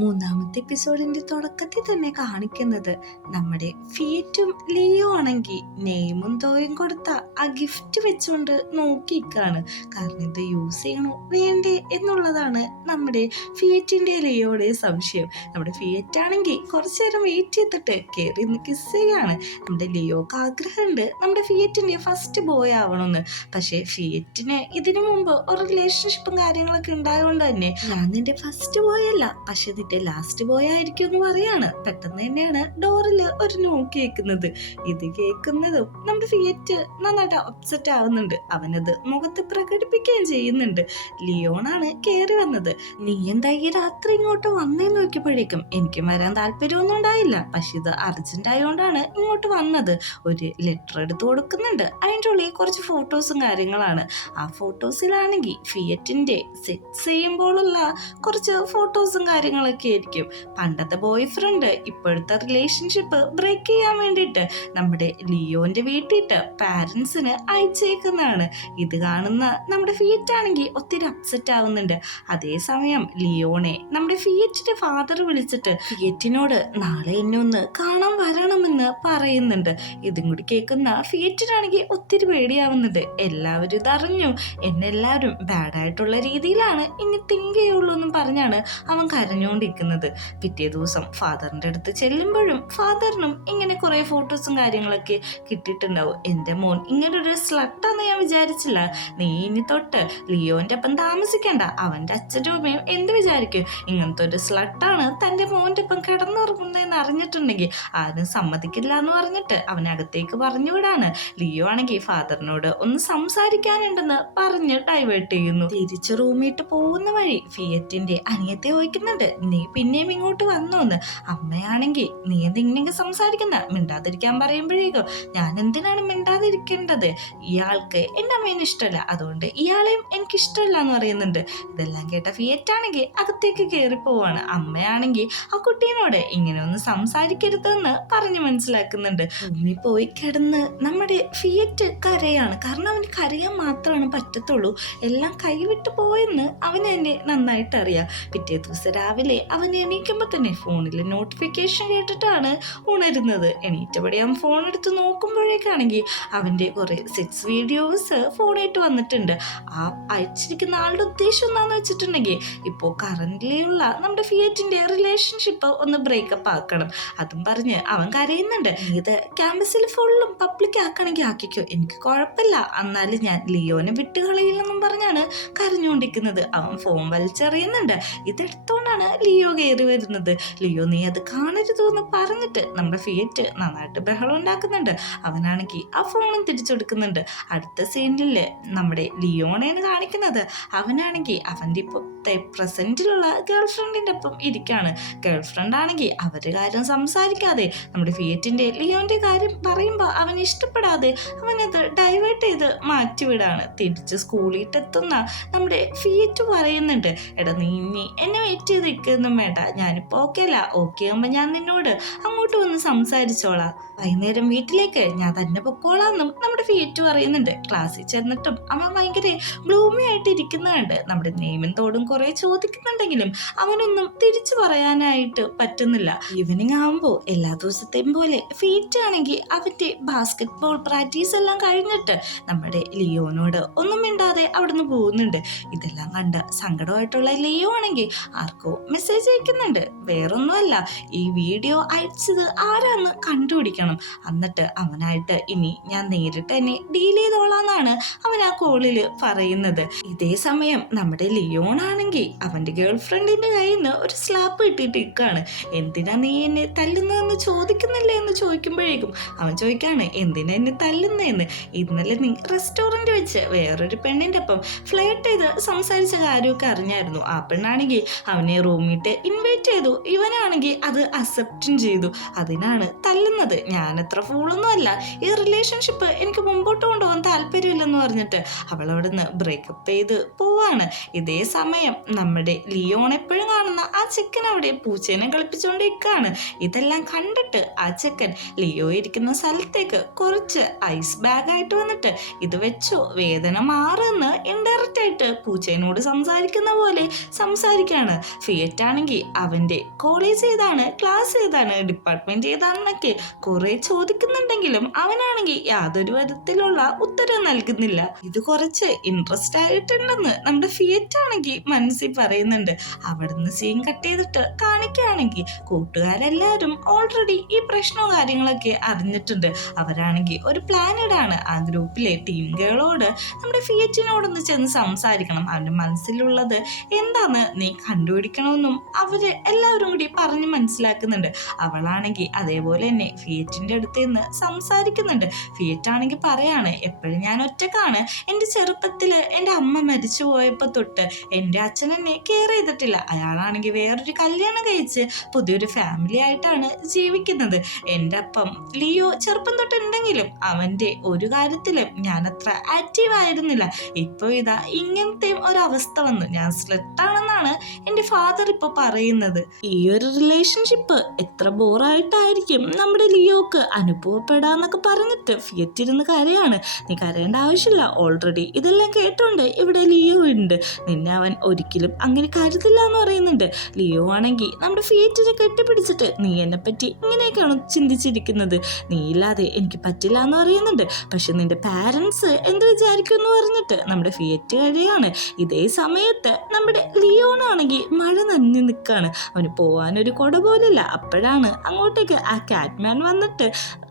മൂന്നാമത്തെ എപ്പിസോഡിന്റെ തുടക്കത്തിൽ തന്നെ കാണിക്കുന്നത് നമ്മുടെ ഫിയറ്റും ലിയോ ആണെങ്കിൽ നെയ്മും തോയും കൊടുത്ത ആ ഗിഫ്റ്റ് വെച്ചുകൊണ്ട് നോക്കിക്കാണ്. കാരണം ഇത് യൂസ് ചെയ്യണോ വേണ്ടേ എന്നുള്ളതാണ് നമ്മുടെ ഫിയറ്റിന്റെ ലിയോയുടെ സംശയം. നമ്മുടെ ഫിയറ്റ് ആണെങ്കിൽ കുറച്ചു നേരം വെയിറ്റ് ചെയ്തിട്ട് കയറി ഒന്ന് കിസ് ചെയ്യാണ്. നമ്മുടെ ലിയോക്ക് ആഗ്രഹമുണ്ട് നമ്മുടെ ഫിയറ്റിന്റെ ഫസ്റ്റ് ബോയ് ആവണമെന്ന്. പക്ഷേ ഫിയറ്റിന് ഇതിനു മുമ്പ് ഒരു റിലേഷൻഷിപ്പും കാര്യങ്ങളൊക്കെ ഉണ്ടായതുകൊണ്ട് തന്നെ ഞാൻ നിന്റെ ഫസ്റ്റ് ബോയ് അല്ല, പക്ഷെ നിന്റെ ലാസ്റ്റ് ബോയ് ആയിരിക്കും എന്ന് പറയാണ്. പെട്ടെന്ന് തന്നെയാണ് ഡോറിൽ ഒരു നോക്ക് കേൾക്കുന്നത്. ഇത് കേൾക്കുന്നതും നമ്മുടെ ഫിയറ്റ് നന്നായിട്ട് അപ്സെറ്റ് ആവുന്നുണ്ട്. അവനത് മുഖത്ത് പ്രകടിപ്പിക്കുകയും ചെയ്യുന്നുണ്ട്. ലിയോണാണ് കയറി വന്നത്. നീ എന്താ ഈ രാത്രി ഇങ്ങോട്ട് വന്നേന്ന് നോക്കിയപ്പോഴേക്കും എനിക്കും വരാൻ താല്പര്യമൊന്നും ഉണ്ടായില്ല, പക്ഷെ ഇത് അർജന്റ് ആയതുകൊണ്ടാണ് ഇങ്ങോട്ട് വന്നത്. ഒരു ലെറ്റർ എടുത്ത് കൊടുക്കുന്നുണ്ട്. അതിൻ്റെ ഉള്ളിൽ കുറച്ച് ഫോട്ടോസും കാര്യങ്ങളാണ്. ആ ഫോട്ടോസിലാണെങ്കിൽ ഫിയറ്റിന്റെ സെക്സ് ചെയ്യുമ്പോഴുള്ള കുറച്ച് ഫോട്ടോസും കാര്യങ്ങളൊക്കെ ആയിരിക്കും. പണ്ടത്തെ ബോയ് ഫ്രണ്ട് ഇപ്പോഴത്തെ റിലേഷൻഷിപ്പ് ബ്രേക്ക് ചെയ്യാൻ വേണ്ടിയിട്ട് നമ്മുടെ ലിയോന്റെ വീട്ടിട്ട് പാരൻസിന് അയച്ചേക്കുന്നതാണ്. ഇത് കാണുന്ന നമ്മുടെ ഫിയറ്റ് ആണെങ്കിൽ ഒത്തിരി അപ്സെറ്റ് ആവുന്നുണ്ട്. അതേസമയം ലിയോനെ നമ്മുടെ ഫിയറ്റിന്റെ ഫാദർ വിളിച്ചിട്ട് ഫിയറ്റിനോട് നാളെ എന്നെ ഒന്ന് കാണാൻ വരണമെന്ന് പറയുന്നുണ്ട്. ഇതും കൂടി കേൾക്കുന്ന ഫിയറ്റിനാണെങ്കിൽ ഒത്തിരി പേടിയാവുന്നുണ്ട്. എല്ലാവരും ഇതറിഞ്ഞു, എന്നെല്ലാവരും ബാഡായിട്ടുള്ള രീതിയിലാണ് ഇനി തിങ്ക് ചെയ്യുള്ളൂ എന്നും പറഞ്ഞാണ് അവൻ കരഞ്ഞുകൊണ്ടിരിക്കുന്നത്. പിറ്റേ ദിവസം ഫാദറിന്റെ അടുത്ത് ചെല്ലുമ്പോഴും ഫാദറിനും ഇങ്ങനെ കുറെ ഫോട്ടോസും കാര്യങ്ങളൊക്കെ കിട്ടിയിട്ടുണ്ടാവും. എൻ്റെ മോൻ ഇങ്ങനെ ഒരു സ്ലട്ടാന്ന് ഞാൻ വിചാരിച്ചില്ല. നീ ഇനി തൊട്ട് ലിയോന്റെ ഒപ്പം താമസിക്കണ്ട. അവന്റെ അച്ഛനും അമ്മയും എന്ത് വിചാരിക്കും? ഇങ്ങനത്തെ ഒരു സ്ലട്ടാണ് തൻ്റെ മോന്റെ ഒപ്പം കിടന്നുറങ്ങുന്നതെന്ന് അറിഞ്ഞിട്ടുണ്ടെങ്കിൽ ആരും സമ്മതിക്കില്ല എന്ന് പറഞ്ഞിട്ട് അവനകത്തേക്ക് പറഞ്ഞു വിടാണ്. ലിയോ ആണെങ്കിൽ ഫാദറിനോട് ഒന്ന് സംസാരിക്കാനുണ്ടെന്ന് പറഞ്ഞ് ഡൈവേർട്ട് ചെയ്യുന്നു. തിരിച്ച് റൂമിട്ട് പോകുന്ന വഴി ഫിയറ്റിന്റെ അനിയത്തെ ചോദിക്കുന്നുണ്ട്, നീ പിന്നെയും ഇങ്ങോട്ട് വന്നോന്ന്. അമ്മയാണെങ്കിൽ നീ എന്തെങ്കിലും സംസാരിക്കുന്ന മിണ്ടാതിരിക്കാൻ പറയുമ്പോഴേക്കും ഞാൻ എന്തിനാണ് മിണ്ടാതിരിക്കേണ്ടത്? ഇയാൾക്ക് എൻ്റെ അമ്മേനെ ഇഷ്ടമല്ല, അതുകൊണ്ട് ഇയാളെയും എനിക്കിഷ്ടമല്ല എന്ന് പറയുന്നുണ്ട്. ഇതെല്ലാം കേട്ട ഫിയറ്റ് ആണെങ്കിൽ അകത്തേക്ക് കയറി പോവാണ്. അമ്മയാണെങ്കിൽ ആ കുട്ടീനോട് ഇങ്ങനെ ഒന്ന് സംസാരിക്കരുതെന്ന് പറഞ്ഞു മനസ്സിലാക്കുന്നുണ്ട്. ഭൂമി പോയി കിടന്ന് നമ്മുടെ ഫിയറ്റ് കരയാണ്. കാരണം അവന് കരയാൻ മാത്രമാണ് പറ്റത്തുള്ളൂ. എല്ലാം കൈവിട്ട് പോയെന്ന് അവന് തന്നെ നന്നായിട്ട് അറിയാം. പിറ്റേ ദിവസം രാവിലെ അവൻ എണീക്കുമ്പോൾ തന്നെ ഫോണിൽ നോട്ടിഫിക്കേഷൻ കേട്ടിട്ടാണ് ഉണരുന്നത്. എണീറ്റപടി അവൻ ഫോൺ എടുത്ത് നോക്കുമ്പോഴേക്കാണെങ്കിൽ അവൻ്റെ കുറേ സെക്സ് വീഡിയോസ് ഫോണായിട്ട് വന്നിട്ടുണ്ട്. ആ അയച്ചിരിക്കുന്ന ആളുടെ ഉദ്ദേശം എന്താണെന്ന് വെച്ചിട്ടുണ്ടെങ്കിൽ ഇപ്പോൾ കറന്റിലുള്ള നമ്മുടെ ഫിയറ്റിൻ്റെ റിലേഷൻഷിപ്പ് ഒന്ന് ബ്രേക്കപ്പ് ആക്കണം. അതും പറഞ്ഞ് അവൻ കരയുന്നുണ്ട്. ഇത് ക്യാമ്പസിൽ ഫുള്ളും പബ്ലിക് ആക്കണമെങ്കിൽ ആക്കിക്കോ, എനിക്ക് കുഴപ്പമില്ല, എന്നാലും ഞാൻ ലിയോനെ വിട്ടുകളയില്ലെന്നും പറഞ്ഞാണ് കരഞ്ഞുകൊണ്ടിരിക്കുന്നത്. അവൻ ഫോൺ വലിച്ചെറിയുന്നുണ്ട്. ഇതെടുത്തോണ്ടാണ് ലിയോ കയറി വരുന്നത്. ലിയോ നീ അത് കാണരുത് എന്ന് പറഞ്ഞിട്ട് നമ്മുടെ ഫിയറ്റ് നന്നായിട്ട് ബഹളം ഉണ്ടാക്കുന്നുണ്ട്. അവനാണെങ്കിൽ ആ ഫോണും തിരിച്ചെടുക്കുന്നുണ്ട്. അടുത്ത സീനിൽ നമ്മുടെ ലിയോണേന് കാണിക്കുന്നത് അവനാണെങ്കിൽ അവൻ്റെ ഇപ്പോഴത്തെ പ്രസന്റിലുള്ള ഗേൾ ഫ്രണ്ടിൻ്റെ ഒപ്പം ഇരിക്കുകയാണ്. ഗേൾ ഫ്രണ്ട് ആണെങ്കിൽ അവരുടെ കാര്യം സംസാരിക്കാതെ നമ്മുടെ ഫിയറ്റിൻ്റെ ലിയോൻ്റെ കാര്യം പറയുമ്പോൾ അവൻ ഇഷ്ടപ്പെടാതെ അവനത് ഡൈവേർട്ട് ചെയ്ത് മാറ്റിവിടാണ്. തിരിച്ച് സ്കൂളിലെത്തുന്ന നമ്മുടെ ഫിയറ്റ് പറയുന്നുണ്ട്, എടാ നീ ഇനി എന്നെ വെയിറ്റ് ചെയ്ത് നിൽക്കൊന്നും വേണ്ട, ഞാനിപ്പോൾ ഓക്കെ അല്ല, ഓക്കെ ആകുമ്പോൾ ഞാൻ നിന്നോട് അങ്ങോട്ട് വന്ന് സംസാരിച്ചോളാം, വൈകുന്നേരം വീട്ടിലേക്ക് ഞാൻ തന്നെ പൊക്കോളാന്നും നമ്മുടെ ഫിയറ്റ് പറയുന്നുണ്ട്. ക്ലാസ്സിൽ ചെന്നിട്ടും അവൻ ഭയങ്കര ഗ്ലൂമി ആയിട്ട് ഇരിക്കുന്നുണ്ട്. നമ്മുടെ നെയ്മും തോടും കുറെ ചോദിക്കുന്നുണ്ടെങ്കിലും അവനൊന്നും തിരിച്ചു പറയാനായിട്ട് പറ്റുന്നില്ല. ഈവനിങ് ആകുമ്പോൾ എല്ലാ ദിവസത്തെയും പോലെ ഫിയറ്റ് ആണെങ്കിൽ അവൻ്റെ ബാസ്കറ്റ് ബോൾ പ്രാക്ടീസ് എല്ലാം കഴിഞ്ഞിട്ട് നമ്മുടെ ലിയോനോട് ഒന്നും മിണ്ടാതെ അവിടുന്ന് പോകുന്നുണ്ട്. ഇതെല്ലാം കണ്ട് സങ്കടമായിട്ടുള്ള ലിയോ ആണെങ്കിൽ ആർക്കോ മെസ്സേജ് അയക്കുന്നുണ്ട്. വേറൊന്നുമല്ല, ഈ വീഡിയോ അയച്ചത് ആരാന്ന് കണ്ടുപിടിക്കണം, എന്നിട്ട് അവനായിട്ട് ഇനി ഞാൻ നേരിട്ട് തന്നെ ഡീൽ ചെയ്തോളാന്നാണ് അവൻ ആ കോളിൽ പറയുന്നത്. ഇതേ സമയം നമ്മുടെ ലിയോൺ ആണെങ്കിൽ അവൻ്റെ ഗേൾ ഫ്രണ്ടിൻ്റെ കയ്യിൽ നിന്ന് ഒരു സ്ലാപ്പ് കിട്ടിയിട്ട് നിൽക്കുകയാണ്. എന്തിനാ നീ എന്നെ തല്ലുന്നതെന്ന് ചോദിക്കുന്നില്ലേ എന്ന് ചോദിക്കുമ്പോഴേക്കും അവൻ ചോദിക്കാണ്, എന്തിനാ എന്നെ തല്ലുന്നതെന്ന്? ഇന്നലെ നീ റെസ്റ്റോറൻറ്റ് വെച്ച് വേറൊരു പെണ്ണിൻ്റെ ഒപ്പം ഫ്ലേർട്ട് ചെയ്ത് സംസാരിച്ച കാര്യമൊക്കെ അറിഞ്ഞായിരുന്നു. ആ പെണ്ണാണെങ്കിൽ അവനെ റൂമിട്ട് ഇൻവൈറ്റ് ചെയ്തു, ഇവനാണെങ്കിൽ അത് അക്സെപ്റ്റും ചെയ്തു, അതിനാണ് തല്ലുന്നത്. ഞാനത്ര ഫൂളൊന്നും അല്ല, ഈ റിലേഷൻഷിപ്പ് എനിക്ക് മുമ്പോട്ട് കൊണ്ടുപോകാൻ താല്പര്യമില്ലെന്ന് പറഞ്ഞിട്ട് അവൾ അവിടെ നിന്ന് ബ്രേക്കപ്പ് ചെയ്ത് പോവാണ്. ഇതേ സമയം നമ്മുടെ ലിയോൺ എപ്പോഴും കാണുന്ന ആ ചെക്കൻ അവിടെ പൂച്ചേനെ കളിപ്പിച്ചുകൊണ്ടിരിക്കുകയാണ്. ഇതെല്ലാം കണ്ടിട്ട് ആ ചെക്കൻ ലിയോ ഇരിക്കുന്ന സ്ഥലത്തേക്ക് കുറച്ച് ഐസ് ബാഗായിട്ട് വന്നിട്ട് ഇത് വെച്ചോ വേദന മാറുമെന്ന് ഇൻഡയറക്റ്റ് ആയിട്ട് പൂച്ചേനോട് സംസാരിക്കുന്ന പോലെ സംസാരിക്കുകയാണ്. ഫിയറ്റ് ഫിയറ്റാണെങ്കിൽ അവൻ്റെ കോളേജ് ഏതാണ്, ക്ലാസ് ഏതാണ്, ഡിപ്പാർട്ട്മെന്റ് ഏതാണെന്നൊക്കെ കുറെ ചോദിക്കുന്നുണ്ടെങ്കിലും അവനാണെങ്കിൽ യാതൊരു വിധത്തിലുള്ള ഉത്തരവും നൽകുന്നില്ല. ഇത് കുറച്ച് ഇൻട്രസ്റ്റ് ആയിട്ടുണ്ടെന്ന് നമ്മുടെ ഫിയറ്റാണെങ്കിൽ മനസ്സിൽ പറയുന്നുണ്ട്. അവിടുന്ന് സീൻ കട്ട് ചെയ്തിട്ട് കാണിക്കുകയാണെങ്കിൽ കൂട്ടുകാരെല്ലാവരും ഓൾറെഡി ഈ പ്രശ്നവും കാര്യങ്ങളൊക്കെ അറിഞ്ഞിട്ടുണ്ട്. അവരാണെങ്കിൽ ഒരു പ്ലാൻ ഇടാണ്. ആ ഗ്രൂപ്പിലെ ടീം ഗേളോട് നമ്മുടെ ഫിയറ്റിനോടൊന്ന് ചെന്ന് സംസാരിക്കണം, അവൻ്റെ മനസ്സിലുള്ളത് എന്താന്ന് നീ കണ്ടുപിടിക്കണമെന്നും അവര് എല്ലാവരും കൂടി പറഞ്ഞ് മനസ്സിലാക്കുന്നുണ്ട്. അവളാണെങ്കിൽ അതേപോലെ തന്നെ ഫിയറ്റിന്റെ അടുത്ത് നിന്ന് സംസാരിക്കുന്നുണ്ട്. ഫിയറ്റ് ആണെങ്കിൽ പറയാണ്, എപ്പോഴും ഞാൻ ഒറ്റക്കാണ്. എൻ്റെ ചെറുപ്പത്തിൽ എൻ്റെ അമ്മ മരിച്ചു പോയപ്പോൾ തൊട്ട് എൻ്റെ അച്ഛൻ എന്നെ കെയർ ചെയ്തിട്ടില്ല. അയാളാണെങ്കിൽ വേറൊരു കല്യാണം കഴിച്ച് പുതിയൊരു ഫാമിലി ആയിട്ടാണ് ജീവിക്കുന്നത്. എൻ്റെ അപ്പം ലിയോ ചെറുപ്പം തൊട്ടുണ്ടെങ്കിലും അവൻ്റെ ഒരു കാര്യത്തിലും ഞാൻ അത്ര ആക്റ്റീവ് ആയിരുന്നില്ല. ഇപ്പോൾ ഇതാ ഇങ്ങനത്തെ ഒരവസ്ഥ വന്നു. ഞാൻ സ്ലെറ്റാണെന്നാണ് എൻ്റെ ഫാദർ ഇപ്പോൾ പറയുന്നത്. ഈ ഒരു റിലേഷൻഷിപ്പ് എത്ര ബോറായിട്ടായിരിക്കും നമ്മുടെ ലിയോക്ക് അനുഭവപ്പെടാന്നൊക്കെ പറഞ്ഞിട്ട് ഫിയറ്റ് ഇരുന്ന് കരയാണ്. നീ കരയേണ്ട ആവശ്യമില്ല, ഓൾറെഡി ഇതെല്ലാം കേട്ടോണ്ട് ഇവിടെ ലിയോ ഉണ്ട്. നിന്നെ അവൻ ഒരിക്കലും അങ്ങനെ കരുതില്ല എന്ന് പറയുന്നുണ്ട്. ലിയോ ആണെങ്കിൽ നമ്മുടെ ഫിയറ്റിനെ കെട്ടിപ്പിടിച്ചിട്ട് നീ എന്നെ പറ്റി ഇങ്ങനെയൊക്കെയാണ് ചിന്തിച്ചിരിക്കുന്നത്, നീ ഇല്ലാതെ എനിക്ക് പറ്റില്ല എന്ന് പറയുന്നുണ്ട്. പക്ഷെ നിന്റെ പാരൻസ് എന്ത് വിചാരിക്കും എന്ന് പറഞ്ഞിട്ട് നമ്മുടെ ഫിയറ്റ് കഴിയാണ്. ഇതേ സമയത്ത് നമ്മുടെ ലിയോണാണെങ്കിൽ മഴ നനഞ്ഞു നിൽക്കുകയാണ്. അവന് പോവാനൊരു കുട പോലില്ല. അപ്പോഴാണ് അങ്ങോട്ടേക്ക് ആ കാറ്റ്മാൻ വന്നിട്ട്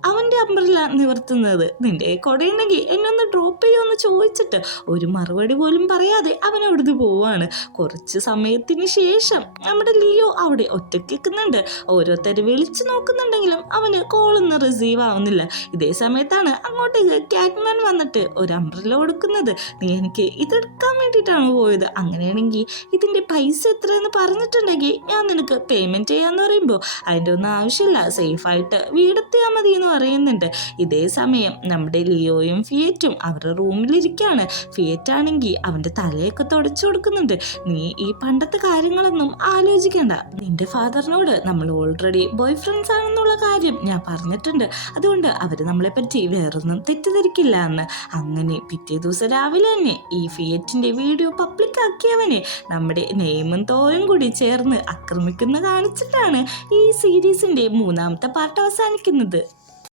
അവൻ്റെ അംബ്രല്ല നിവർത്തുന്നത്. നിന്റെ കുടയുണ്ടെങ്കിൽ എന്നെ ഒന്ന് ഡ്രോപ്പ് ചെയ്യുമെന്ന് ചോദിച്ചിട്ട് ഒരു മറുപടി പോലും പറയാതെ അവൻ അവിടുന്ന് പോവാണ്. കുറച്ച് സമയത്തിന് ശേഷം നമ്മുടെ ലിയോ അവിടെ ഒറ്റയ്ക്ക് നിൽക്കുന്നുണ്ട്. ഓരോരുത്തർ വിളിച്ചു നോക്കുന്നുണ്ടെങ്കിലും അവന് കോളൊന്നും റിസീവ് ആവുന്നില്ല. ഇതേ സമയത്താണ് അങ്ങോട്ടേക്ക് കാറ്റ്മാൻ വന്നിട്ട് ഒരു അംബ്രല്ല കൊടുക്കുന്നത്. നീ എനിക്ക് ഇതെടുക്കാൻ വേണ്ടിയിട്ടാണ് പോയത്, അങ്ങനെയാണെങ്കിൽ ഇതിൻ്റെ പൈസ എത്രയെന്ന് പറഞ്ഞിട്ടുണ്ടെങ്കിൽ ഞാൻ നിനക്ക് പേയ്മെൻറ്റ് ചെയ്യാമെന്ന് പറയുമ്പോൾ അതിൻ്റെ ഒന്നും ആവശ്യമില്ല, സേഫായിട്ട് വീടെത്തിയാൽ മതി എന്ന് പറയുന്നുണ്ട്. ഇതേ സമയം നമ്മുടെ ലിയോയും ഫിയറ്റും അവരുടെ റൂമിലിരിക്കുകയാണ്. ഫിയറ്റ് ആണെങ്കിൽ അവൻ്റെ തലയൊക്കെ തുടച്ചു കൊടുക്കുന്നുണ്ട്. നീ ഈ പണ്ടത്തെ കാര്യങ്ങളൊന്നും ആലോചിക്കണ്ട, നിന്റെ ഫാദറിനോട് നമ്മൾ ഓൾറെഡി ബോയ് ഫ്രണ്ട്സ് ആണെന്നുള്ള കാര്യം ഞാൻ പറഞ്ഞിട്ടുണ്ട്. അതുകൊണ്ട് അവർ നമ്മളെ പറ്റി വേറൊന്നും തെറ്റിദ്ധരിക്കില്ല എന്ന്. അങ്ങനെ പിറ്റേ ദിവസം രാവിലെ തന്നെ ഈ ഫിയറ്റിൻ്റെ വീഡിയോ പബ്ലിക് ആക്കിയവനെ നമ്മുടെ നെയ്മും തോയും കൂടി ചേർന്ന് ആക്രമിക്കുന്ന കാണിച്ചിട്ടാണ് ഈ സീരീസിൻ്റെ 3ാമത്തെ പാർട്ട് അവസാനിക്കുന്നത്.